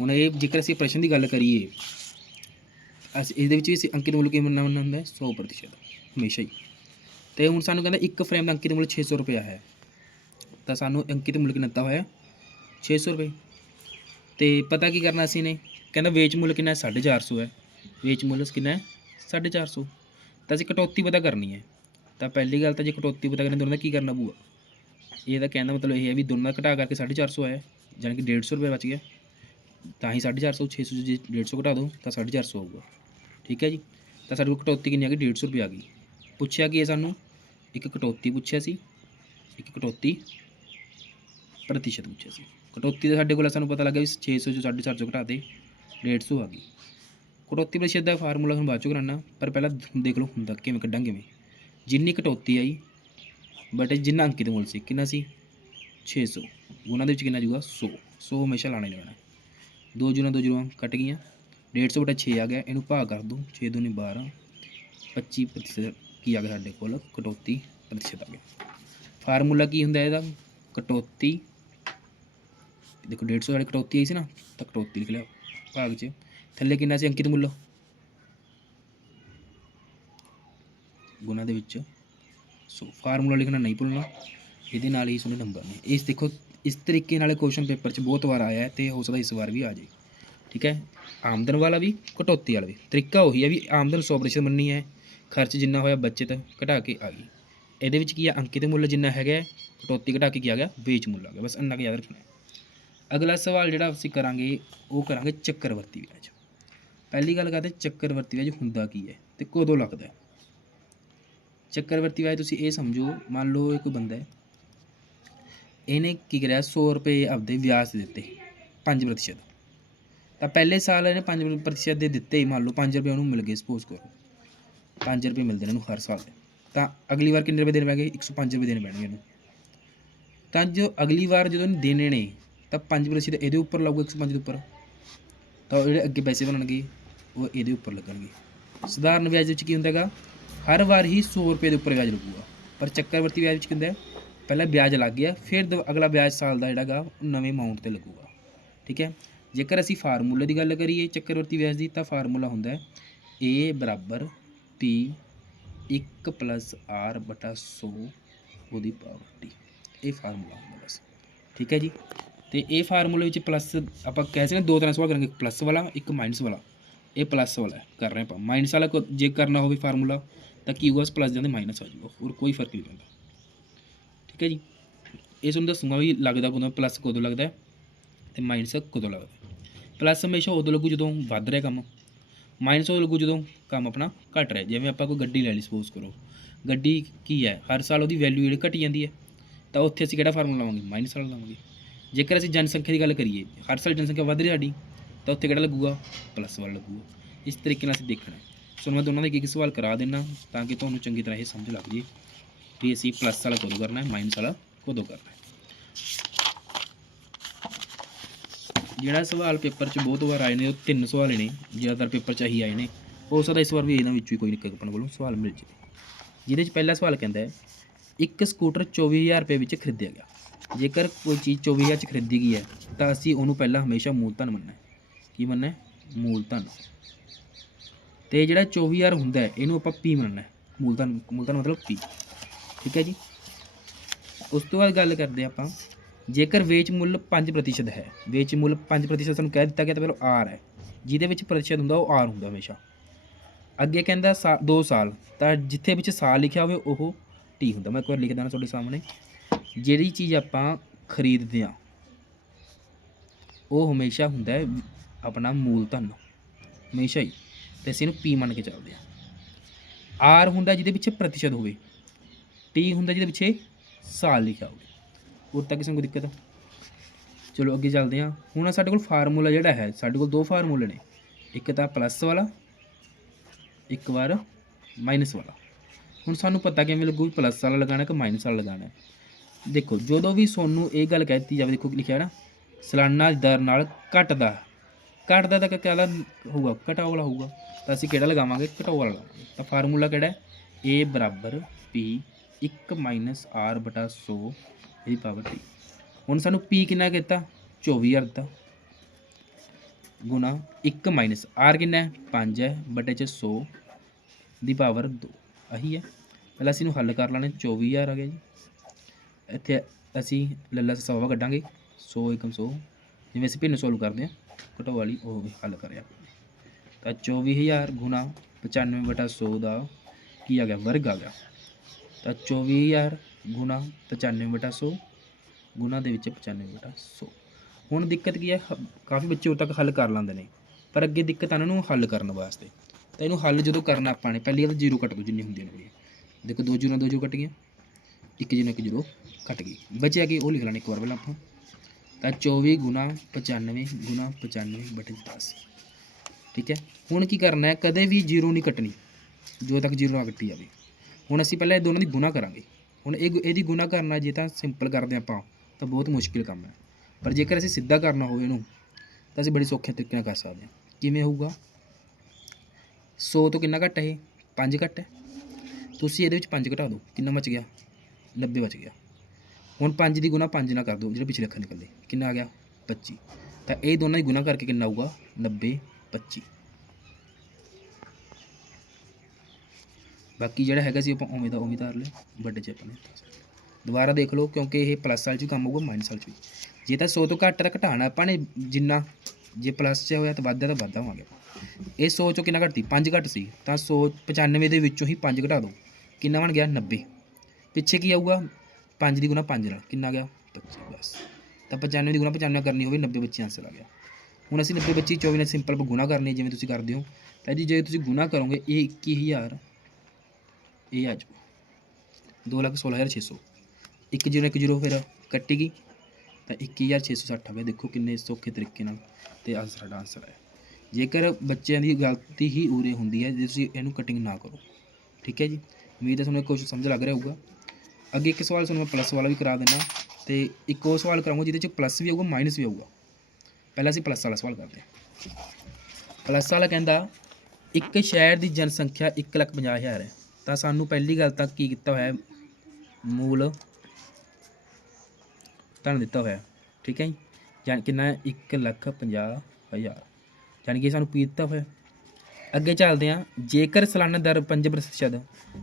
ਹੁਣ ਇਹ ਜੇਕਰ ਅਸੀਂ ਪ੍ਰਸ਼ਨ ਦੀ ਗੱਲ ਕਰੀਏ, ਅਸੀਂ ਇਹਦੇ ਵਿੱਚ ਵੀ ਅਸੀਂ ਅੰਕਿਤ ਮੁੱਲ ਕਿਵੇਂ ਮੰਨਣਾ ਹੁੰਦਾ ਹੈ? 100% ਹਮੇਸ਼ਾ ਹੀ। ਤੇ ਹੁਣ ਸਾਨੂੰ ਕਹਿੰਦਾ ਇੱਕ ਫਰੇਮ ਦਾ ਅੰਕਿਤ ਮੁੱਲ 600 ਰੁਪਏ ਹੈ। ਤਾਂ ਸਾਨੂੰ ਅੰਕਿਤ ਮੁੱਲ ਕਿੰਨਾ ਦਿੱਤਾ ਹੋਇਆ 600 ਰੁਪਏ। ਤੇ ਪਤਾ ਕੀ ਕਰਨਾ ਅਸੀਂ ਨੇ ਕਹਿੰਦਾ ਵੇਚ ਮੁੱਲ ਕਿੰਨਾ? ਹੈ 450 ਹੈ। ਵੇਚ ਮੁੱਲ ਕਿੰਨਾ ਹੈ? 450 ਤਾਂ ਅਸੀਂ ਕਟੌਤੀ ਪਤਾ ਕਰਨੀ ਹੈ। ਤਾਂ ਪਹਿਲੀ ਗੱਲ ਤਾਂ ਜੇ ਕਟੌਤੀ ਪਤਾ ਕਰਨੀ ਦੋਨਾਂ ਦਾ ਕੀ ਕਰਨਾ ਪਊਗਾ? ਇਹਦਾ ਕਹਿਣ ਦਾ ਮਤਲਬ ਇਹ ਹੈ ਵੀ ਦੋਨਾਂ ਦਾ ਘਟਾ ਕਰਕੇ 450 ਆਇਆ। ਯਾਨੀ ਕਿ 150 ਰੁਪਏ ਬਚ ਗਿਆ। ਤਾਂ ਹੀ 450 600 ਜੇ 150 ਘਟਾ ਦੋ, ਤਾਂ 450 ਆਊਗਾ। ਠੀਕ ਹੈ ਜੀ? ਤਾਂ ਸਾਡੇ ਕੋਲ ਕਟੌਤੀ ਕਿੰਨੀ ਆ ਗਈ? 150 ਰੁਪਏ ਆ ਗਈ। ਪੁੱਛਿਆ ਕੀ ਹੈ ਸਾਨੂੰ? ਇੱਕ ਕਟੌਤੀ ਪੁੱਛਿਆ ਸੀ। ਇੱਕ ਕਟੌਤੀ ਪ੍ਰਤੀਸ਼ਤ ਪੁੱਛਿਆ ਸੀ। ਕਟੌਤੀ ਦਾ ਸਾਡੇ ਕੋਲ ਸਾਨੂੰ ਪਤਾ ਲੱਗਾ ਵੀ 600 ਚੋਂ 450 ਘਟਾ ਦੇ 150 ਆ ਗਈ। ਕਟੌਤੀ ਪ੍ਰਤੀਸ਼ਤ ਦਾ ਫਾਰਮੂਲਾ ਤੁਹਾਨੂੰ ਬਾਅਦ ਚੋਂ ਕਰਾਉਣਾ ਪਰ ਪਹਿਲਾਂ ਦੇਖ ਲਓ ਹੁੰਦਾ ਕਿਵੇਂ ਕੱਢਾਂ ਕਿਵੇਂ। ਜਿੰਨੀ ਕਟੌਤੀ ਆਈ ਬਟ ਜਿੰਨਾ ਅੰਕਿਤ ਮੁੱਲ ਸੀ, ਕਿੰਨਾ ਸੀ? 600 ਉਹਨਾਂ ਦੇ ਵਿੱਚ ਕਿੰਨਾ ਜੂਗਾ? 100 100 ਹਮੇਸ਼ਾ ਲਾਣਾ ਹੀ ਦੋ ਜੂਨਾਂ ਦੋ ਜੂਨਾਂ ਕੱਟ ਗਈਆਂ। 150 ਬਟਾ 6 ਆ ਗਿਆ। ਇਹਨੂੰ ਭਾਗ ਕਰ ਦੋ। 6 ਦੂਣੀ 12 25 ਪ੍ਰਤੀਸ਼ਤ ਕੀ ਆ ਗਿਆ ਸਾਡੇ ਕੋਲ? ਕਟੌਤੀ ਪ੍ਰਤੀਸ਼ਤ ਆ ਗਿਆ। ਫਾਰਮੂਲਾ ਕੀ ਹੁੰਦਾ ਇਹਦਾ? ਕਟੌਤੀ ਦੇਖੋ 150 ਵਾਲੀ ਕਟੌਤੀ ਆਈ ਸੀ ਨਾ, ਤਾਂ ਕਟੌਤੀ ਲਿਖ ਲਿਆ ਭਾਗ 'ਚ। ਥੱਲੇ ਕਿੰਨਾ ਸੀ ਅੰਕਿਤ ਮੁੱਲ? ਗੁਣਾ ਦੇ ਵਿੱਚ। ਸੋ ਫਾਰਮੂਲਾ ਲਿਖਣਾ ਨਹੀਂ ਭੁੱਲਣਾ, ਇਹਦੇ ਨਾਲ ਹੀ ਸੁਣੇ ਨੰਬਰ ਨੇ। ਇਸ ਦੇਖੋ, ਇਸ ਤਰੀਕੇ ਨਾਲ ਕੁਐਸਚਨ ਪੇਪਰ 'ਚ ਬਹੁਤ ਵਾਰ ਆਇਆ ਹੈ ਤੇ ਹੋ ਸਕਦਾ ਇਸ ਵਾਰ ਵੀ ਆ ਜਾਏ। ਠੀਕ ਹੈ? ਆਮਦਨ ਵਾਲਾ ਵੀ, ਕਟੌਤੀ ਵਾਲਾ ਵੀ। ਤਰੀਕਾ ਉਹੀ ਹੈ ਵੀ ਆਮਦਨ 100% ਮੰਨੀ ਹੈ, ਖਰਚ ਜਿੰਨਾ ਹੋਇਆ ਬਚਤ ਘਟਾ ਕੇ ਆ ਗਈ। ਇਹਦੇ ਵਿੱਚ ਕੀ ਹੈ ਅੰਕਿਤ ਮੁੱਲ ਜਿੰਨਾ ਹੈਗਾ ਕਟੌਤੀ ਘਟਾ ਕੇ ਕੀ ਆ ਗਿਆ? ਵੇਚ ਮੁੱਲ ਆ ਗਿਆ। ਬਸ ਇੰਨਾ ਕੁ ਯਾਦ ਰੱਖਣਾ ਅਗਲਾ ਸਵਾਲ ਜਿਹੜਾ ਅਸੀਂ ਕਰਾਂਗੇ, ਉਹ ਕਰਾਂਗੇ ਚੱਕਰਵਰਤੀ ਵਿਆਜ। ਪਹਿਲੀ ਗੱਲ ਕਰਦੇ ਚੱਕਰਵਰਤੀ ਵਿਆਜ ਹੁੰਦਾ ਕੀ ਹੈ ਤੇ ਕਦੋਂ ਲੱਗਦਾ ਹੈ? ਚੱਕਰਵਰਤੀ ਵਿਆਜ ਤੁਸੀਂ ਇਹ ਸਮਝੋ, ਮੰਨ ਲਓ ਇੱਕ ਬੰਦਾ ਹੈ, ਇਹਨੇ ਕੀ ਕਰਿਆ 100 ਰੁਪਏ ਆਪਦੇ ਵਿਆਜ ਦਿੱਤੇ 5% ਤਾਂ ਪਹਿਲੇ ਸਾਲ ਇਹਨੇ 5% ਦੇ ਦਿੱਤੇ ਹੀ ਮੰਨ ਲਓ 5 ਰੁਪਏ ਉਹਨੂੰ ਮਿਲ ਗਏ ਸਪੋਜ਼ ਕਰੋ 5 ਰੁਪਏ ਮਿਲਦੇ ਨੇ ਇਹਨੂੰ ਹਰ ਸਾਲ ਦੇ। ਤਾਂ ਅਗਲੀ ਵਾਰ ਕਿੰਨੇ ਰੁਪਏ ਦੇਣੇ ਪੈਣਗੇ? 105 ਰੁਪਏ ਦੇਣੇ ਪੈਣਗੇ ਇਹਨੂੰ। ਤਾਂ ਜੋ ਅਗਲੀ ਵਾਰ ਜਦੋਂ ਇਹਨੇ ਦੇਣੇ ਨੇ ਤਾਂ 5% ਇਹਦੇ ਉੱਪਰ ਲੱਗੂ 105 ਦੇ ਉੱਪਰ। ਤਾਂ ਉਹ ਜਿਹੜੇ ਅੱਗੇ ਪੈਸੇ ਬਣਨਗੇ, ਉਹ ਇਹਦੇ ਉੱਪਰ ਲੱਗਣਗੇ। ਸਧਾਰਨ ਵਿਆਜ ਵਿੱਚ ਕੀ ਹੁੰਦਾ ਹੈਗਾ ਹਰ ਵਾਰ ਹੀ 100 ਰੁਪਏ ਦੇ ਉੱਪਰ ਵਿਆਜ ਲੱਗੂਗਾ। ਪਰ ਚੱਕਰਵਰਤੀ ਵਿਆਜ ਵਿੱਚ ਕੀ ਹੁੰਦਾ ਪਹਿਲਾਂ ਵਿਆਜ ਲੱਗ ਗਿਆ, ਫਿਰ ਦ- ਅਗਲਾ ਵਿਆਜ ਸਾਲ ਦਾ ਜਿਹੜਾ ਗਾ, ਉਹ ਨਵੇਂ ਅਮਾਉਂਟ ਤੇ ਲੱਗੂਗਾ। ਠੀਕ ਹੈ? ਜੇਕਰ ਅਸੀਂ ਫਾਰਮੂਲੇ ਦੀ ਗੱਲ ਕਰੀਏ ਚੱਕਰਵਰਤੀ ਵਿਆਜ ਦੀ, ਤਾਂ ਫਾਰਮੂਲਾ ਹੁੰਦਾ ਹੈ a ਬਰਾਬਰ p 1 ਪਲੱਸ r ਬਟਾ 100 ਉਹਦੀ ਪਾਵਰ t ਇਹ ਫਾਰਮੂਲਾ ਹੁੰਦਾ ਬਸ। ਠੀਕ ਹੈ ਜੀ? ਤੇ ਇਹ ਫਾਰਮੂਲੇ ਵਿੱਚ ਪਲੱਸ ਆਪਾਂ ਕਹਿ ਸਕਦੇ ਹਾਂ ਦੋ ਤਰ੍ਹਾਂ ਸਵਾਲ ਕਰਾਂਗੇ ਇੱਕ ਪਲੱਸ ਵਾਲਾ ਇੱਕ ਮਾਈਨਸ ਵਾਲਾ। ਇਹ ਪਲੱਸ ਵਾਲਾ ਹੈ, ਕਰ ਰਹੇ ਆਪਾਂ। ਮਾਈਨਸ ਵਾਲਾ ਜੇ ਕਰਨਾ ਹੋਵੇ ਫਾਰਮੂਲਾ ਤਾਂ ਕੀ ਹੋਊਗਾ ਪਲੱਸ ਜਾਂਦੇ ਮਾਈਨਸ ਆ ਜਾਊਗਾ ਹੋਰ ਕੋਈ ਫ਼ਰਕ ਨਹੀਂ ਪੈਂਦਾ। ਠੀਕ ਹੈ ਜੀ? ਇਹ ਤੁਹਾਨੂੰ ਦੱਸੂਗਾ ਵੀ ਲੱਗਦਾ ਕਦੋਂ ਪਲੱਸ ਕਦੋਂ ਲੱਗਦਾ ਹੈ ਤੇ ਮਾਈਨਸ ਕਦੋਂ ਲੱਗਦਾ ਪਲੱਸ ਹਮੇਸ਼ਾ ਉਦੋਂ ਲੱਗੂ ਜਦੋਂ ਵੱਧ ਰਿਹਾ ਕੰਮ। ਮਾਈਨਸ ਉਦੋਂ ਲੱਗੂ ਜਦੋਂ ਕੰਮ ਆਪਣਾ ਘਟ ਰਿਹਾ। ਜਿਵੇਂ ਆਪਾਂ ਕੋਈ ਗੱਡੀ ਲੈ ਲਈ ਸਪੋਜ਼ ਕਰੋ। ਗੱਡੀ ਕੀ ਹੈ ਹਰ ਸਾਲ ਉਹਦੀ ਵੈਲਿਊ ਜਿਹੜੀ ਘਟੀ ਜਾਂਦੀ ਹੈ ਤਾਂ ਉੱਥੇ ਅਸੀਂ ਕਿਹੜਾ ਫਾਰਮੂਲਾ ਲਾਵਾਂਗੇ? ਮਾਈਨਸ ਵਾਲਾ ਲਾਵਾਂਗੇ। ਜੇਕਰ ਅਸੀਂ ਜਨਸੰਖਿਆ ਦੀ ਗੱਲ ਕਰੀਏ, ਹਰ ਸਾਲ ਜਨਸੰਖਿਆ ਵੱਧ ਰਹੀ ਸਾਡੀ, ਤਾਂ ਉੱਥੇ ਕਿਹੜਾ ਲੱਗੂਗਾ? ਪਲੱਸ ਵਾਲਾ ਲੱਗੂਗਾ। ਇਸ ਤਰੀਕੇ ਨਾਲ ਅਸੀਂ ਦੇਖਣਾ ਹੈ। ਸੋ ਮੈਂ ਦੋਨਾਂ ਦੇ ਇੱਕ ਇੱਕ ਸਵਾਲ ਕਰਾ ਦੇਣਾ ਤਾਂ ਕਿ ਤੁਹਾਨੂੰ ਚੰਗੀ ਤਰ੍ਹਾਂ ਇਹ ਸਮਝ ਲੱਗ ਜੇ ਵੀ ਅਸੀਂ ਪਲੱਸ ਵਾਲਾ ਕਦੋਂ ਕਰਨਾ ਹੈ ਮਾਈਨਸ ਵਾਲਾ ਕਦੋਂ ਕਰਨਾ ਹੈ। ਜਿਹੜਾ ਸਵਾਲ ਪੇਪਰ 'ਚ ਬਹੁਤ ਵਾਰ ਆਏ ਨੇ, ਉਹ ਤਿੰਨ ਸਵਾਲ ਨੇ, ਜ਼ਿਆਦਾਤਰ ਪੇਪਰ 'ਚ ਹੀ ਆਏ ਨੇ। ਹੋ ਸਕਦਾ ਇਸ ਵਾਰ ਵੀ ਇਹਨਾਂ ਵਿੱਚੋਂ ਹੀ ਕੋਈ ਨਿਕਲ ਆਪਣੇ ਕੋਲੋਂ ਸਵਾਲ ਮਿਲ ਜਾਵੇ। ਜਿਹਦੇ 'ਚ ਪਹਿਲਾ ਸਵਾਲ ਕਹਿੰਦਾ ਹੈ, ਇੱਕ ਸਕੂਟਰ 24000 ਰੁਪਏ ਵਿੱਚ ਖਰੀਦਿਆ ਗਿਆ। ਜੇਕਰ ਕੋਈ ਚੀਜ਼ 24000 ਚ ਖਰੀਦੀ ਗਈ ਹੈ, ਤਾਂ ਅਸੀਂ ਉਹਨੂੰ ਪਹਿਲਾਂ ਹਮੇਸ਼ਾ ਮੂਲਧਨ ਮੰਨਣਾ ਹੈ। ਕੀ ਮੰਨਣਾ ਹੈ? ਮੂਲਧਨ। ਤੇ ਜਿਹੜਾ 24000 ਹੁੰਦਾ ਹੈ, ਇਹਨੂੰ ਆਪਾਂ ਪੀ ਮੰਨਣਾ ਹੈ। ਮੂਲਧਨ ਮੂਲਧਨ ਮਤਲਬ ਪੀ। ਠੀਕ ਹੈ ਜੀ? ਉਸ ਤੋਂ ਬਾਅਦ ਗੱਲ ਕਰਦੇ ਹਾਂ ਆਪਾਂ, ਜੇਕਰ ਵੇਚ ਮੁੱਲ 5% ਹੈ, ਵੇਚ ਮੁੱਲ 5% ਸਾਨੂੰ ਕਹਿ ਦਿੱਤਾ ਗਿਆ ਤਾਂ ਪਹਿਲਾਂ ਆਰ ਹੈ। ਜਿਹਦੇ ਵਿੱਚ ਪ੍ਰਤੀਸ਼ਤ ਹੁੰਦਾ ਉਹ ਆਰ ਹੁੰਦਾ ਹਮੇਸ਼ਾ। ਅੱਗੇ ਕਹਿੰਦਾ 2 ਸਾਲ, ਤਾਂ ਜਿੱਥੇ ਵਿੱਚ ਸਾਲ ਲਿਖਿਆ ਹੋਵੇ, ਉਹ ਟੀ ਹੁੰਦਾ। ਮੈਂ ਇੱਕ ਵਾਰ ਲਿਖ ਦਾਂ ਤੁਹਾਡੇ ਸਾਹਮਣੇ। ਜਿਹੜੀ ਚੀਜ਼ ਆਪਾਂ ਖਰੀਦਦੇ ਆ ਉਹ ਹਮੇਸ਼ਾ ਹੁੰਦਾ ਹੈ ਆਪਣਾ ਮੂਲਧਨ ਹਮੇਸ਼ਾ ਹੀ। ਤੇ ਅਸੀਂ ਇਹਨੂੰ ਪੀ ਮੰਨ ਕੇ ਚੱਲਦੇ ਆ ਆਰ ਹੁੰਦਾ ਜਿਹਦੇ ਪਿੱਛੇ ਪ੍ਰਤੀਸ਼ਤ ਹੋਵੇ, ਟੀ ਹੁੰਦਾ ਜਿਹਦੇ ਪਿੱਛੇ ਸਾਲ ਲਿਖਿਆ ਹੋਵੇ। ਹੋਰ ਤਾਂ ਕਿਸੇ ਨੂੰ ਕੋਈ ਦਿੱਕਤ? ਆ? ਚਲੋ ਅੱਗੇ ਚੱਲਦੇ ਹਾਂ। ਹੁਣ ਸਾਡੇ ਕੋਲ ਫਾਰਮੂਲਾ ਜਿਹੜਾ ਹੈ, ਸਾਡੇ ਕੋਲ ਦੋ ਫਾਰਮੂਲੇ ਨੇ। ਇੱਕ ਤਾਂ ਪਲੱਸ ਵਾਲਾ, ਇੱਕ ਵਾਰ ਮਾਈਨਸ ਵਾਲਾ। ਹੁਣ ਸਾਨੂੰ ਪਤਾ ਕਿਵੇਂ ਲੱਗੂ ਪਲੱਸ ਵਾਲਾ ਲਗਾਉਣਾ ਕਿ ਮਾਈਨਸ ਵਾਲਾ ਲਗਾਉਣਾ ਦੇਖੋ, ਜਦੋਂ ਵੀ ਤੁਹਾਨੂੰ ਇਹ ਗੱਲ ਕਹਿ ਦਿੱਤੀ ਜਾਵੇ, ਦੇਖੋ ਲਿਖਿਆ ਨਾ, ਸਾਲਾਨਾ ਦਰ ਨਾਲ ਘਟਦਾ। ਘਟਦਾ ਤਾਂ ਕਿਹੜਾ ਹੋਊਗਾ? ਘਟਾਓ ਵਾਲਾ ਹੋਊਗਾ। ਤਾਂ ਅਸੀਂ ਕਿਹੜਾ ਲਗਾਵਾਂਗੇ? ਘਟਾਓ ਵਾਲਾ ਲਗਾਵਾਂਗੇ। ਤਾਂ ਫਾਰਮੂਲਾ ਕਿਹੜਾ ਹੈ? A ਬਰਾਬਰ p 1 ਮਾਈਨਸ r ਬਟਾ 100 ਇਹਦੀ ਪਾਵਰ t ਹੁਣ ਸਾਨੂੰ p ਕਿੰਨਾ ਕੀਤਾ? 24000 ਦਿੱਤਾ। ਗੁਣਾ 1 ਮਾਈਨਸ r ਕਿੰਨਾ ਹੈ? 5 ਹੈ। ਬਟੇ ਚ 100 ਦੀ ਪਾਵਰ 2 ਆਹੀ ਹੈ। ਪਹਿਲਾਂ ਅਸੀਂ ਇਹਨੂੰ ਹੱਲ ਕਰ ਲਾਣੇ। 24000 ਆ ਗਿਆ ਜੀ। ਇੱਥੇ ਅਸੀਂ ਲੱਲਾ ਸਵਾ ਕੱਢਾਂਗੇ। 100 ਏਕਮ 100 ਜਿਵੇਂ ਅਸੀਂ ਭਿੰਨ ਸੋਲਵ ਕਰਦੇ ਹਾਂ, ਘਟੋ ਵਾਲੀ ਉਹ ਵੀ ਹੱਲ ਕਰਿਆ ਤਾਂ 24000 ਗੁਣਾ 95 ਬਟਾ 100 ਦਾ ਕੀ ਆ ਗਿਆ? ਵਰਗ ਆ ਗਿਆ। ਤਾਂ 24000 ਗੁਣਾ 95 ਬਟਾ 100 ਗੁਣਾ ਦੇ ਵਿੱਚ 95 ਬਟਾ 100 ਹੁਣ ਦਿੱਕਤ ਕੀ ਹੈ? ਕਾਫੀ ਬੱਚੇ ਉਦੋਂ ਤੱਕ ਹੱਲ ਕਰ ਲੈਂਦੇ ਨੇ, ਪਰ ਅੱਗੇ ਦਿੱਕਤ ਆ ਇਹਨਾਂ ਨੂੰ ਹੱਲ ਕਰਨ ਵਾਸਤੇ। ਤਾਂ ਇਹਨੂੰ ਹੱਲ ਜਦੋਂ ਕਰਨਾ ਆਪਾਂ ਨੇ, ਪਹਿਲੀ ਗੱਲ ਜ਼ੀਰੋ ਕੱਟ ਦੋ ਜਿੰਨੀ ਹੁੰਦੀ ਨੇ ਦੇਖੋ ਦੋ ਜ਼ੀਰੋ ਦੋ ਜ਼ੀਰੋ ਕੱਟ ਗਈਆਂ। ਇੱਕ ਜ਼ੀਰੋ ਇੱਕ ਜ਼ੀਰੋ। ਕੱਟ ਗਈ। ਬਚਿਆ ਕੀ, ਉਹ ਲਿਖ ਲੈਣਾ ਇੱਕ ਵਾਰ ਪਹਿਲਾਂ ਆਪਾਂ। ਤਾਂ 24 ਗੁਣਾ 95 ਗੁਣਾ 95 ਬਟੇ 10 ਠੀਕ ਹੈ? ਹੁਣ ਕੀ ਕਰਨਾ ਹੈ? ਕਦੇ ਵੀ ਜ਼ੀਰੋ ਨਹੀਂ ਕੱਟਣੀ, ਜਦੋਂ ਤੱਕ ਜ਼ੀਰੋ ਨਾ ਕੱਟੀ ਜਾਵੇ। ਹੁਣ ਅਸੀਂ ਪਹਿਲਾਂ ਇਹ ਦੋਨਾਂ ਦੀ ਗੁਣਾ ਕਰਾਂਗੇ। ਹੁਣ ਇਹ ਇਹਦੀ ਗੁਣਾ ਕਰਨਾ ਜੇ ਤਾਂ ਸਿੰਪਲ ਕਰਦੇ ਆਪਾਂ, ਤਾਂ ਬਹੁਤ ਮੁਸ਼ਕਿਲ ਕੰਮ ਹੈ। ਪਰ ਜੇਕਰ ਅਸੀਂ ਸਿੱਧਾ ਕਰਨਾ ਹੋਵੇ ਇਹਨੂੰ, ਤਾਂ ਅਸੀਂ ਬੜੀ ਸੌਖੇ ਤਰੀਕੇ ਨਾਲ ਕਰ ਸਕਦੇ ਹਾਂ। ਕਿਵੇਂ ਹੋਊਗਾ? 100 ਤੋਂ ਕਿੰਨਾ ਘੱਟ ਹੈ ਇਹ? 5 ਘੱਟ ਹੈ? ਤੁਸੀਂ ਇਹਦੇ ਵਿੱਚ 5 ਘਟਾ ਦਿਓ। ਕਿੰਨਾ ਬਚ ਗਿਆ? 90 ਬਚ ਗਿਆ। ਹੁਣ 5 ਦੀ ਗੁਣਾ 5 ਨਾਲ ਕਰ ਦਿਓ, ਜਿਹੜੇ ਪਿਛਲੇ ਅੱਖਰ ਨਿਕਲਦੇ। ਕਿੰਨਾ ਆ ਗਿਆ? 25 ਤਾਂ ਇਹ ਦੋਨਾਂ ਦੀ ਗੁਣਾ ਕਰਕੇ ਕਿੰਨਾ ਆਊਗਾ? 90 25 ਬਾਕੀ ਜਿਹੜਾ ਹੈਗਾ ਸੀ, ਆਪਾਂ ਉਵੇਂ ਦਾ ਉਵੇਂ ਧਾਰ ਲਿਆ। ਵੱਡੇ ਚ ਆਪਾਂ ਨੇ ਦੁਬਾਰਾ ਦੇਖ ਲਓ, ਕਿਉਂਕਿ ਇਹ ਪਲੱਸ ਵਾਲ ਚ ਵੀ ਕੰਮ ਹੋਊਗਾ ਮਾਈਨਸ ਵਾਲ ਚ ਵੀ। ਜੇ ਤਾਂ 100 ਤੋਂ ਘੱਟ ਤਾਂ ਘਟਾਣਾ ਆਪਾਂ ਨੇ ਜਿੰਨਾ, ਜੇ ਪਲੱਸ ਚ ਹੋਇਆ ਤਾਂ ਵੱਧਦਾ ਤਾਂ ਵੱਧਦਾ ਹੋਵਾਂਗੇ। ਇਹ 100 ਚੋਂ ਕਿੰਨਾ ਘੱਟਦੀ? 5 ਘੱਟ ਸੀ। ਤਾਂ 100 95 ਦੇ ਵਿੱਚੋਂ ਹੀ 5 ਘਟਾ ਦਿਓ ਕਿੰਨਾ ਬਣ ਗਿਆ? 90 ਪਿੱਛੇ ਕੀ ਆਊਗਾ? 5 ਦੀ ਗੁਣਾ 5 ਨਾਲ, ਕਿੰਨਾ ਗਿਆ? 25 ਬਸ। ਤਾਂ 95 ਦੀ ਗੁਣਾ 95 ਕਰਨੀ ਹੋਵੇ 90 ਬੱਚੇ ਆਂਸਰ ਆ ਗਿਆ। ਹੁਣ ਅਸੀਂ 90 ਬੱਚੇ 24 ਨਾਲ ਸਿੰਪਲ ਗੁਣਾ ਕਰਨੀ ਜਿਵੇਂ ਤੁਸੀਂ ਕਰਦੇ ਹੋ। ਤਾਂ ਜੀ, ਜੇ ਤੁਸੀਂ ਗੁਣਾ ਕਰੋਗੇ, ਇਹ 21000 ਇਹ ਆ ਜਾਊ। 216600 ਇੱਕ ਜ਼ੀਰੋ ਇੱਕ ਜ਼ੀਰੋ ਫਿਰ ਕੱਟੀ ਗਈ ਤਾਂ 21660 ਆ ਗਿਆ। ਦੇਖੋ ਕਿੰਨੇ ਸੌਖੇ ਤਰੀਕੇ ਨਾਲ ਤੇ ਆਨਸਰ ਸਾਡਾ ਆਨਸਰ ਹੈ ਜੇਕਰ ਬੱਚਿਆਂ ਦੀ ਗਲਤੀ ਹੀ ਉਰੇ ਹੁੰਦੀ ਹੈ, ਜੇ ਤੁਸੀਂ ਇਹਨੂੰ ਕਟਿੰਗ ਨਾ ਕਰੋ। ਠੀਕ ਹੈ ਜੀ? ਉਮੀਦ ਹੈ ਤੁਹਾਨੂੰ ਕੁਝ ਸਮਝ ਲੱਗ ਰਿਹਾ ਹੋਊਗਾ। ਅੱਗੇ ਇੱਕ ਸਵਾਲ ਤੁਹਾਨੂੰ ਮੈਂ ਪਲੱਸ ਵਾਲਾ ਵੀ ਕਰਾ ਦਿੰਦਾ ਤੇ ਇੱਕ ਉਹ ਸਵਾਲ ਕਰਾਂਗਾ, ਜਿਹਦੇ ਚ ਪਲੱਸ ਵੀ ਆਊਗਾ ਮਾਈਨਸ ਵੀ ਆਊਗਾ। ਪਹਿਲਾਂ ਅਸੀਂ ਪਲੱਸ ਵਾਲਾ ਸਵਾਲ ਕਰਦੇ ਹਾਂ। ਪਲੱਸ ਵਾਲਾ ਕਹਿੰਦਾ, ਇੱਕ ਸ਼ਹਿਰ ਦੀ ਜਨਸੰਖਿਆ 150000 ਹੈ। ਤਾਂ ਸਾਨੂੰ ਪਹਿਲੀ ਗੱਲ ਤਾਂ ਕੀ ਕੀਤਾ ਹੋਇਆ ਮੂਲ ਧਨ ਦਿੱਤਾ ਹੋਇਆ ਠੀਕ ਹੈ ਜੀ? ਜਾਨ ਕਿੰਨਾ ਹੈ? 150000 ਯਾਨੀ ਕਿ ਸਾਨੂੰ ਪੀ ਦਿੱਤਾ ਹੋਇਆ ਅੱਗੇ ਚੱਲਦੇ ਹਾਂ। ਜੇਕਰ ਸਾਲਾਨਾ ਦਰ 5%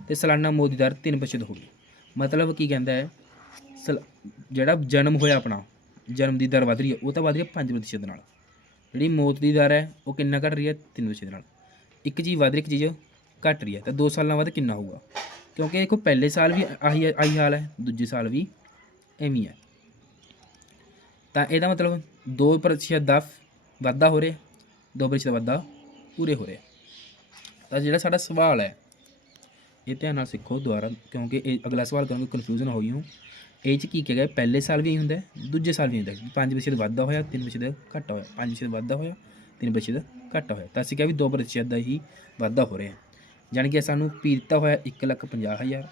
ਤੇ ਸਾਲਾਨਾ ਮੌਤ ਦੀ ਦਰ 3% ਹੋਵੇ ਮਤਲਬ ਕੀ ਕਹਿੰਦਾ ਹੈ, ਸਲ- ਜਿਹੜਾ ਜਨਮ ਹੋਇਆ ਆਪਣਾ, ਜਨਮ ਦੀ ਦਰ ਵਧ ਰਹੀ ਹੈ, ਉਹ ਤਾਂ ਵਧ ਰਹੀ ਹੈ 5% ਨਾਲ। ਜਿਹੜੀ ਮੌਤ ਦੀ ਦਰ ਹੈ, ਉਹ ਕਿੰਨਾ ਘਟ ਰਹੀ ਹੈ? 3% ਨਾਲ। ਇੱਕ ਚੀਜ਼ ਵਧ ਰਹੀ, ਇੱਕ ਚੀਜ਼ ਘਟ ਰਹੀ ਹੈ। ਤਾਂ 2 ਸਾਲਾਂ ਬਾਅਦ ਕਿੰਨਾ ਹੋਊਗਾ? ਕਿਉਂਕਿ ਦੇਖੋ, ਪਹਿਲੇ ਸਾਲ ਵੀ ਆਹੀ ਆਹੀ ਹਾਲ ਹੈ, ਦੂਜੇ ਸਾਲ ਵੀ ਐਵੇਂ ਹੈ ਤਾਂ ਇਹਦਾ ਮਤਲਬ 2% ਦਾ ਵਾਧਾ ਹੋ ਰਿਹਾ 2% ਵਾਧਾ ਪੂਰੇ ਹੋ ਰਿਹਾ। ਤਾਂ ਜਿਹੜਾ ਸਾਡਾ ਸਵਾਲ ਹੈ ਇਹ ਧਿਆਨ ਨਾਲ ਸਿੱਖੋ ਦੁਬਾਰਾ ਕਿਉਂਕਿ ਇਹ ਅਗਲਾ ਸਵਾਲ ਕਰਾਂਗੇ ਕਨਫਿਊਜ਼ਨ ਹੋਈ ਹੋ ਇਹ ਚ ਕੀ ਕਿਹਾ ਗਿਆ? ਪਹਿਲੇ ਸਾਲ ਵੀ ਇਹੀ ਹੁੰਦਾ ਹੈ, ਦੂਜੇ ਸਾਲ ਵੀ ਹੁੰਦਾ ਹੈ। ਪੰਜ 5% ਵਾਧਾ ਹੋਇਆ 3% ਘਟਾ ਹੋਇਆ। 5% ਵਾਧਾ ਹੋਇਆ 3% ਘਟਾ ਹੋਇਆ। ਤਾਂ ਅਸੀਂ ਕਿਹਾ ਵੀ 2% ਦਾ ਹੀ ਵਾਧਾ ਹੋ ਰਿਹਾ। ਯਾਨੀ ਕਿ ਸਾਨੂੰ ਪੀ ਦਿੱਤਾ ਹੋਇਆ 150000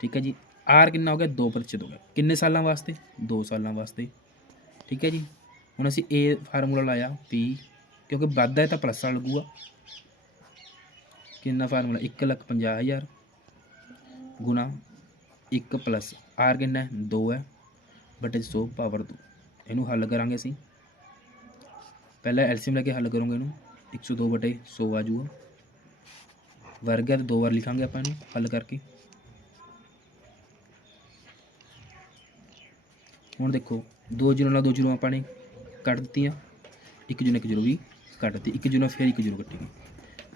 ਠੀਕ ਹੈ ਜੀ। ਆਰ ਕਿੰਨਾ ਹੋ ਗਿਆ? 2% ਹੋ ਗਿਆ। ਕਿੰਨੇ ਸਾਲਾਂ ਵਾਸਤੇ? 2 ਸਾਲਾਂ ਵਾਸਤੇ। ਠੀਕ ਹੈ ਜੀ। ਹੁਣ ਅਸੀਂ ਇਹ ਫਾਰਮੂਲਾ ਲਾਇਆ ਪੀ ਕਿਉਂਕਿ ਵਾਧਾ ਹੈ ਤਾਂ ਪਲੱਸ ਵਾਲਾ ਲੱਗੂਗਾ। ਕਿੰਨਾ ਫਾਰਮੂਲਾ? 150000 ਗੁਣਾ 1 ਪਲੱਸ ਆਰ ਕਿੰਨਾ ਹੈ? 2 ਹੈ। ਬਟੇ 100 ਪਾਵਰ 2 ਇਹਨੂੰ ਹੱਲ ਕਰਾਂਗੇ ਅਸੀਂ। ਪਹਿਲਾਂ ਐਲਸੀਐਮ ਲੈ ਕੇ ਹੱਲ ਕਰੋਗੇ ਇਹਨੂੰ। 102 ਬਟੇ 100 ਆ ਜਾਊਗਾ। ਵਰਗ ਹੈ ਤਾਂ ਦੋ ਵਾਰ ਲਿਖਾਂਗੇ ਆਪਾਂ ਇਹਨੂੰ ਹੱਲ ਕਰਕੇ। ਹੁਣ ਦੇਖੋ, ਦੋ ਜ਼ੀਰੋ ਨਾਲ ਦੋ ਜ਼ੀਰੋ ਆਪਾਂ ਨੇ ਕੱਟ ਦਿੱਤੀਆਂ। ਇੱਕ ਜ਼ੀਰੋ ਇੱਕ ਜ਼ੀਰੋ ਵੀ ਕੱਟ ਦਿੱਤੀ। ਇੱਕ ਜ਼ੀਰੋ ਫਿਰ ਇੱਕ ਜ਼ੀਰੋ ਕੱਟੇਗੀ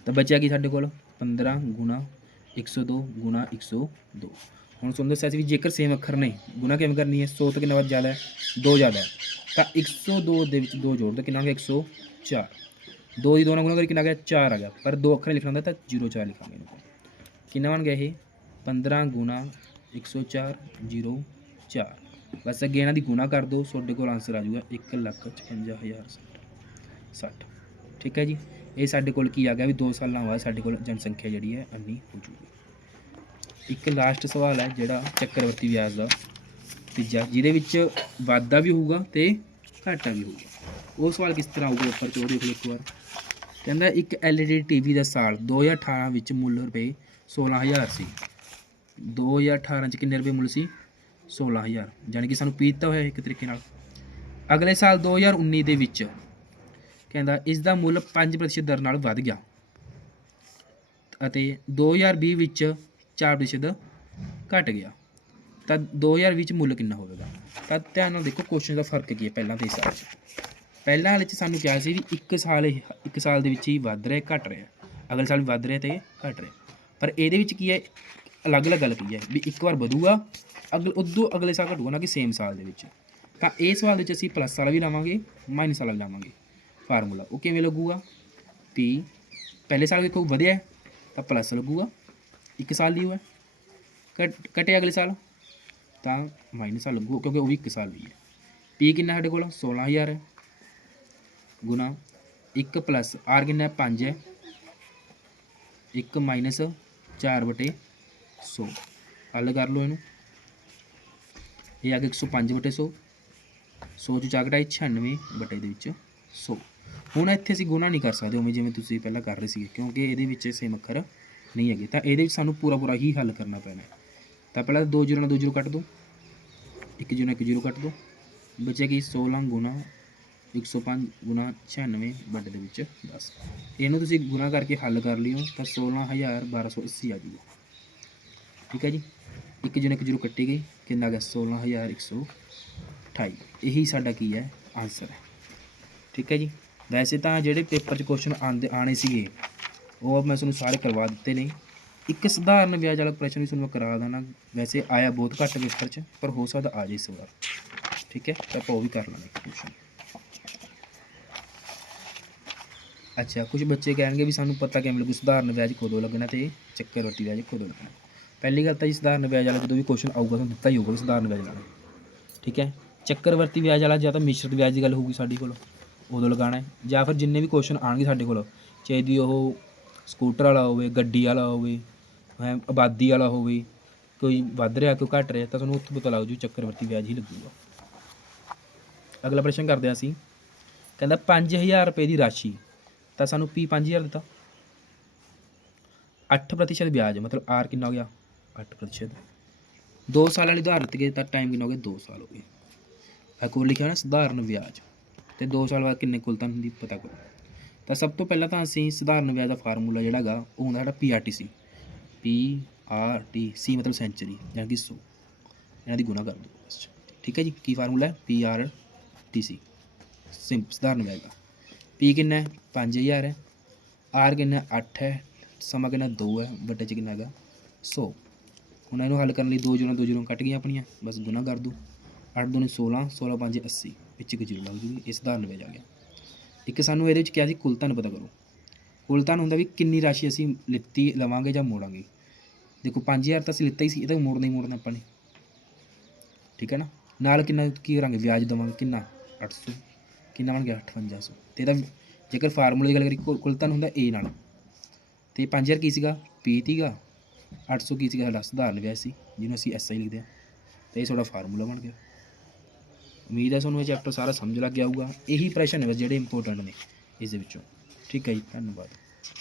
ਤਾਂ ਬਚਿਆ ਕੀ ਸਾਡੇ ਕੋਲ? 15 ਗੁਣਾ 102 ਗੁਣਾ 102 ਹੁਣ ਤੁਹਾਨੂੰ ਦੱਸਿਆ ਸੀ ਵੀ ਜੇਕਰ ਸੇਮ ਅੱਖਰ ਨੇ, ਗੁਣਾ ਕਿਵੇਂ ਕਰਨੀ ਹੈ? 100 ਤੋਂ ਕਿੰਨਾ ਵੱਧ ਜ਼ਿਆਦਾ ਹੈ? 2 ਜ਼ਿਆਦਾ ਹੈ। ਤਾਂ 102 ਦੇ ਵਿੱਚ 2 ਜੋੜ ਦੋ ਕਿੰਨਾ ਹੋ ਗਿਆ? 104 ਦੋ ਦੀ ਦੋ ਨਾਲ ਗੁਣਾ ਕਰੀ ਕਿੰਨਾ ਆ ਗਿਆ? 4 ਆ ਗਿਆ। ਪਰ ਦੋ ਅੱਖਰ ਲਿਖਣਾ ਹੁੰਦਾ ਤਾਂ 04 ਲਿਖਾਂਗੇ ਇਹਨੂੰ ਕਿੰਨਾ ਬਣ ਗਿਆ ਇਹ? 15 ਗੁਣਾ 104 04 ਬਸ ਅੱਗੇ ਇਹਨਾਂ ਦੀ ਗੁਣਾ ਕਰ ਦਿਓ, ਤੁਹਾਡੇ ਕੋਲ ਆਨਸਰ ਆ ਜਾਊਗਾ 155060 ਠੀਕ ਹੈ ਜੀ? ਇਹ ਸਾਡੇ ਕੋਲ ਕੀ ਆ ਗਿਆ ਵੀ 2 ਸਾਲਾਂ ਬਾਅਦ ਸਾਡੇ ਕੋਲ ਜਨਸੰਖਿਆ ਜਿਹੜੀ ਹੈ ਅੰਨੀ ਹੋ ਜੂਗੀ। ਇੱਕ ਲਾਸਟ ਸਵਾਲ ਹੈ ਜਿਹੜਾ ਚੱਕਰਵਰਤੀ ਵਿਆਜ ਦਾ। ਤੀਜਾ, ਜਿਹਦੇ ਵਿੱਚ ਵਾਧਾ ਵੀ ਹੋਊਗਾ ਤੇ ਘਾਟਾ ਵੀ ਹੋਊਗਾ। ਉਹ ਸਵਾਲ ਕਿਸ ਤਰ੍ਹਾਂ ਆਊਗਾ ਉੱਪਰ ਚੋਂ ਦੇਖ ਲਓ ਇੱਕ ਵਾਰ। ਕਹਿੰਦਾ ਇੱਕ LED ਟੀਵੀ ਦਾ ਸਾਲ 2018 ਵਿੱਚ ਮੁੱਲ ਰੁਪਏ 16000 ਸੀ। 2018 ਚ ਕਿੰਨੇ ਰੁਪਏ ਮੁੱਲ ਸੀ? 16000 ਯਾਨੀ ਕਿ ਸਾਨੂੰ ਪੀਤਾ ਹੋਇਆ ਇੱਕ ਤਰੀਕੇ ਨਾਲ। ਅਗਲੇ ਸਾਲ 2019 ਦੇ ਵਿੱਚ ਕਹਿੰਦਾ ਇਸ ਦਾ ਮੁੱਲ 5% ਦਰ ਨਾਲ ਵਧ ਗਿਆ। ਅਤੇ 2020 ਵਿੱਚ 4% ਘਟ ਗਿਆ। ਤਾਂ 2020 ਵਿੱਚ ਮੁੱਲ ਕਿੰਨਾ ਹੋਵੇਗਾ? ਤਾਂ ਧਿਆਨ ਨਾਲ ਦੇਖੋ ਕੁਐਸਚਨ ਦਾ ਫ਼ਰਕ ਕੀ ਹੈ ਪਹਿਲਾਂ ਤੇ ਇਸ ਵਾਲੇ 'ਚ। ਪਹਿਲਾਂ ਵਾਲੇ 'ਚ ਸਾਨੂੰ ਕਿਹਾ ਸੀ ਵੀ ਇੱਕ ਸਾਲ ਇਹ- ਇੱਕ ਸਾਲ ਦੇ ਵਿੱਚ ਹੀ ਵੱਧ ਰਿਹਾ, ਘਟ ਰਿਹਾ। ਅਗਲੇ ਸਾਲ ਵੀ ਵੱਧ ਰਿਹਾ ਤੇ ਘਟ ਰਿਹਾ। ਪਰ ਇਹਦੇ ਵਿੱਚ ਕੀ ਹੈ? ਅਲੱਗ-ਅਲੱਗ ਗੱਲ ਕੀ ਹੈ? ਵੀ ਇੱਕ ਵਾਰ ਵਧੂਗਾ, ਅਗਲ, ਉਦੋਂ ਅਗਲੇ ਸਾਲ ਘਟੂਗਾ ਨਾ ਕਿ ਸੇਮ ਸਾਲ ਦੇ ਵਿੱਚ। ਤਾਂ ਇਹ ਸਵਾਲ ਦੇ ਵਿੱਚ ਅਸੀਂ ਪਲੱਸ ਵਾਲਾ ਵੀ ਲਾਵਾਂਗੇ ਮਾਈਨਸ ਵਾਲਾ ਵੀ ਲਾਵਾਂਗੇ। ਫਾਰਮੂਲਾ। ਉਹ ਕਿਵੇਂ ਲੱਗੂਗਾ? 30 ਪਹਿਲੇ ਸਾਲ ਦੇਖੋ ਵਧਿਆ ਤਾਂ ਪਲੱਸ ਲੱਗੂਗਾ। ਇੱਕ ਸਾਲ ਦੀ ਹੋਇਆ ਕਟ ਕਟੇ ਅਗਲੇ ਸਾਲ, ਤਾਂ ਮਾਈਨਸ ਵਾਲਾ ਲੱਗੂਗਾ, ਕਿਉਂਕਿ ਉਹ ਵੀ ਇੱਕ ਸਾਲ ਦੀ ਹੈ। ਪੀ ਕਿੰਨਾ ਸਾਡੇ ਕੋਲ? 16000 ਹੈ। ਗੁਣਾ 1 ਪਲੱਸ ਆਰ ਕਿੰਨਾ ਹੈ? 5 ਹੈ। 1 ਮਾਈਨਸ 4 ਬਟੇ 100 ਹੱਲ ਕਰ ਲਓ ਇਹਨੂੰ। ਇਹ ਆ ਗਿਆ 105 ਬਟੇ 100 100 ਚ ਚਾਗੜਾ 96 ਬਟੇ ਦੇ ਵਿੱਚ 100 ਹੁਣ ਇੱਥੇ ਅਸੀਂ ਗੁਣਾ ਨਹੀਂ ਕਰ ਸਕਦੇ, ਉਵੇਂ ਜਿਵੇਂ ਤੁਸੀਂ ਪਹਿਲਾਂ ਕਰ ਰਹੇ ਸੀਗੇ, ਕਿਉਂਕਿ ਇਹਦੇ ਵਿੱਚ ਸੇਮ ਅੱਖਰ ਨਹੀਂ ਹੈਗੇ। ਤਾਂ ਇਹਦੇ ਵਿੱਚ ਸਾਨੂੰ ਪੂਰਾ ਪੂਰਾ ਹੀ ਹੱਲ ਕਰਨਾ ਪੈਣਾ ਤਾਂ ਪਹਿਲਾਂ 2 ਜ਼ੀਰੋ ਨਾਲ 2 ਜ਼ੀਰੋ ਕੱਟ ਦਿਓ। 1 ਜ਼ੀਰੋ ਨਾਲ 1 ਜ਼ੀਰੋ ਕੱਟ ਦਿਓ। ਕਿ 16 ਗੁਣਾ 105 ਗੁਣਾ 96 ਵੱਡੇ ਦੇ ਵਿੱਚ 10 ਇਹਨੂੰ ਤੁਸੀਂ ਗੁਣਾ ਕਰਕੇ ਹੱਲ ਕਰ ਲਿਓ, ਤਾਂ 16280 ਆ ਜੂਗਾ ਠੀਕ ਹੈ ਜੀ? 1 ਜਿਹਨੇ 1 ਜ਼ੀਰੋ ਕੱਟੀ ਗਈ, ਕਿੰਨਾ ਆ ਗਿਆ? 16128 ਇਹੀ ਸਾਡਾ ਕੀ ਹੈ? ਆਨਸਰ ਹੈ। ਠੀਕ ਹੈ ਜੀ? ਵੈਸੇ ਤਾਂ ਜਿਹੜੇ ਪੇਪਰ 'ਚ ਕੁਐਸਚਨ ਆਉਂਦੇ ਆਣੇ ਸੀਗੇ, ਉਹ ਮੈਂ ਤੁਹਾਨੂੰ ਸਾਰੇ ਕਰਵਾ ਦਿੱਤੇ ਨੇ। ਇੱਕ ਸਧਾਰਨ ਵਿਆਜ ਵਾਲਾ ਪ੍ਰਸ਼ਨ ਵੀ ਤੁਹਾਨੂੰ ਮੈਂ ਕਰਾ ਦੇਣਾ ਵੈਸੇ ਆਇਆ ਬਹੁਤ ਘੱਟ ਪੇਪਰ 'ਚ, ਪਰ ਹੋ ਸਕਦਾ ਆ ਜਾਏ ਇਸ ਵਾਰ। ਠੀਕ ਹੈ, ਤਾਂ ਆਪਾਂ ਉਹ ਵੀ ਕਰ ਲਾਂਗੇ ਕੁਐਸਚਨ ਅੱਛਾ ਕੁਝ ਬੱਚੇ ਕਹਿਣਗੇ ਵੀ ਸਾਨੂੰ ਪਤਾ ਕਿਵੇਂ ਲੱਗੂ ਸਧਾਰਨ ਵਿਆਜ ਕਦੋਂ ਲੱਗਣਾ ਤੇ ਚੱਕਰਵਰਤੀ ਵਿਆਜ ਕਦੋਂ ਲੱਗਣਾ। ਪਹਿਲੀ ਗੱਲ ਤਾਂ ਜੀ, ਸਧਾਰਨ ਵਿਆਜ ਵਾਲਾ ਜਦੋਂ ਵੀ ਕੁਐਸਚਨ ਆਊਗਾ, ਤੁਹਾਨੂੰ ਦਿੱਤਾ ਹੀ ਹੋਊਗਾ ਸਧਾਰਨ ਵਿਆਜ ਵਾਲਾ ਠੀਕ ਹੈ, ਚੱਕਰਵਰਤੀ ਵਿਆਜ ਵਾਲਾ ਜਾਂ ਤਾਂ ਮਿਸ਼ਰਤ ਵਿਆਜ ਦੀ ਗੱਲ ਹੋਊਗੀ ਸਾਡੀ ਕੋਲ। ਉਦੋਂ ਲਗਾਉਣਾ ਹੈ। ਜਾਂ ਫਿਰ ਜਿੰਨੇ ਵੀ ਕੁਐਸਚਨ ਆਣਗੇ ਸਾਡੇ ਕੋਲ, ਚਾਹੇ ਦੀ ਉਹ ਸਕੂਟਰ ਵਾਲਾ ਹੋਵੇ, ਗੱਡੀ ਵਾਲਾ ਹੋਵੇ, ਹੈ, ਆਬਾਦੀ ਵਾਲਾ ਹੋਵੇ, ਕੋਈ ਵੱਧ ਰਿਹਾ, ਕੋਈ ਘਟ ਰਿਹਾ, ਤਾਂ ਤੁਹਾਨੂੰ ਉੱਥੇ ਪਤਾ ਲੱਗ ਜੂ ਚੱਕਰਵਰਤੀ ਵਿਆਜ ਹੀ ਲੱਗੂਗਾ। ਅਗਲਾ ਪ੍ਰਸ਼ਨ ਕਰਦੇ ਹਾਂ ਅਸੀਂ। ਕਹਿੰਦਾ 5000 ਰੁਪਏ ਦੀ ਰਾਸ਼ੀ, ਤਾਂ ਸਾਨੂੰ ਪੀ 5000 ਦਿੱਤਾ। 8% ਵਿਆਜ, ਮਤਲਬ ਆਰ ਕਿੰਨਾ ਹੋ ਗਿਆ? 8% 2 ਸਾਲ ਵਾਲੀ ਉਧਾਰ ਦਿੱਤੀ ਗਈ ਤਾਂ ਟਾਈਮ ਕਿੰਨਾ ਹੋ ਗਿਆ? 2 ਸਾਲ ਹੋ ਗਏ। ਆ ਕੋਲ ਲਿਖਿਆ ਨਾ, ਸਧਾਰਨ ਵਿਆਜ। ਤੇ 2 ਸਾਲ ਬਾਅਦ ਕਿੰਨੇ ਕੁਲਤਾਂ ਹੁੰਦੀ ਪਤਾ ਕਰੋ ਤਾਂ ਸਭ ਤੋਂ ਪਹਿਲਾਂ ਤਾਂ ਅਸੀਂ ਸਧਾਰਨ ਵਿਆਜ ਦਾ ਫਾਰਮੂਲਾ ਜਿਹੜਾ ਹੈਗਾ, ਉਹ ਹੁੰਦਾ ਸਾਡਾ PRTC P R T C ਮਤਲਬ ਸੈਂਚਰੀ, ਯਾਨੀ ਕਿ 100 ਇਹਨਾਂ ਦੀ ਗੁਣਾ ਕਰ ਦਿਓ, ਬਸ ਠੀਕ ਹੈ ਜੀ? ਕੀ ਫਾਰਮੂਲਾ ਹੈ? P R T C simple ਸਧਾਰਨ ਵਿਆਜ ਦਾ। ਪੀ ਕਿੰਨਾ ਹੈ? 5000 ਹੈ। ਆਰ ਕਿੰਨਾ? 8 ਹੈ। ਸਮਾਂ ਕਿੰਨਾ? 2 ਹੈ। ਵੱਡੇ ਚ ਕਿੰਨਾ ਹੈਗਾ? 100 ਹੁਣ ਇਹਨੂੰ ਹੱਲ ਕਰਨ ਲਈ 2 ਜ਼ੀਰੋ 2 ਜ਼ੀਰੋ ਕੱਟ ਗਈਆਂ ਆਪਣੀਆਂ। ਬਸ ਗੁਣਾ ਕਰ ਦੋ 8 ਦੂਣੀ 16 16 5 80 ਵਿੱਚ ਇੱਕ ਜ਼ੀਰੋ ਲੱਗ ਜੂਗੀ ਇਸ ਸਧਾਰਨ ਵਿਆਜ ਆ ਗਿਆ। ਇੱਕ ਸਾਨੂੰ ਇਹਦੇ ਵਿੱਚ ਕਿਹਾ ਸੀ, ਕੁੱਲ ਧਨ ਪਤਾ ਕਰੋ। ਕੁੱਲ ਧਨ ਹੁੰਦਾ ਵੀ ਕਿੰਨੀ ਰਾਸ਼ੀ ਅਸੀਂ ਲਿੱਤੀ, ਲਵਾਂਗੇ ਜਾਂ ਮੋੜਾਂਗੇ। ਦੇਖੋ 5000 ਤਾਂ ਅਸੀਂ ਲਿੱਤਾ ਹੀ ਸੀ ਇਹਦਾ ਤਾਂ ਮੋੜਨਾ ਹੀ ਮੋੜਨਾ ਆਪਾਂ ਨੇ। ਠੀਕ ਹੈ ਨਾ? ਨਾਲ ਕਿੰਨਾ, ਕੀ ਕਰਾਂਗੇ? ਵਿਆਜ ਦੇਵਾਂਗੇ ਕਿੰਨਾ? 800 ਕਿੰਨਾ ਬਣ ਗਿਆ? 5800 ਤੇ ਇਹਦਾ ਜੇਕਰ ਫਾਰਮੂਲੇ ਦੀ ਗੱਲ ਕਰੀ ਕੁੱਲ ਕੁੱਲ ਧਨ ਹੁੰਦਾ A ਨਾਲ। ਤੇ 5000 ਕੀ ਸੀਗਾ? P ਤੀਗਾ। 800 ਕੀ ਸੀਗਾ? ਸਾਡਾ ਸਧਾਰਨ ਵਿਆਜ ਸੀ, ਜਿਹਨੂੰ ਅਸੀਂ SI ਲਿਖਦੇ ਹਾਂ। ਤੇ ਇਹ ਤੁਹਾਡਾ ਫਾਰਮੂਲਾ ਬਣ ਗਿਆ। ਉਮੀਦ ਹੈ ਤੁਹਾਨੂੰ ਇਹ ਚੈਪਟਰ ਸਾਰਾ ਸਮਝ ਲੱਗ ਗਿਆ ਹੋਊਗਾ। ਇਹੀ ਪ੍ਰਸ਼ਨ ਹੈ ਬਸ ਜਿਹੜੇ ਇੰਪੋਰਟੈਂਟ ਨੇ ਇਸ ਦੇ ਵਿੱਚੋਂ। ਠੀਕ ਹੈ ਜੀ, ਧੰਨਵਾਦ।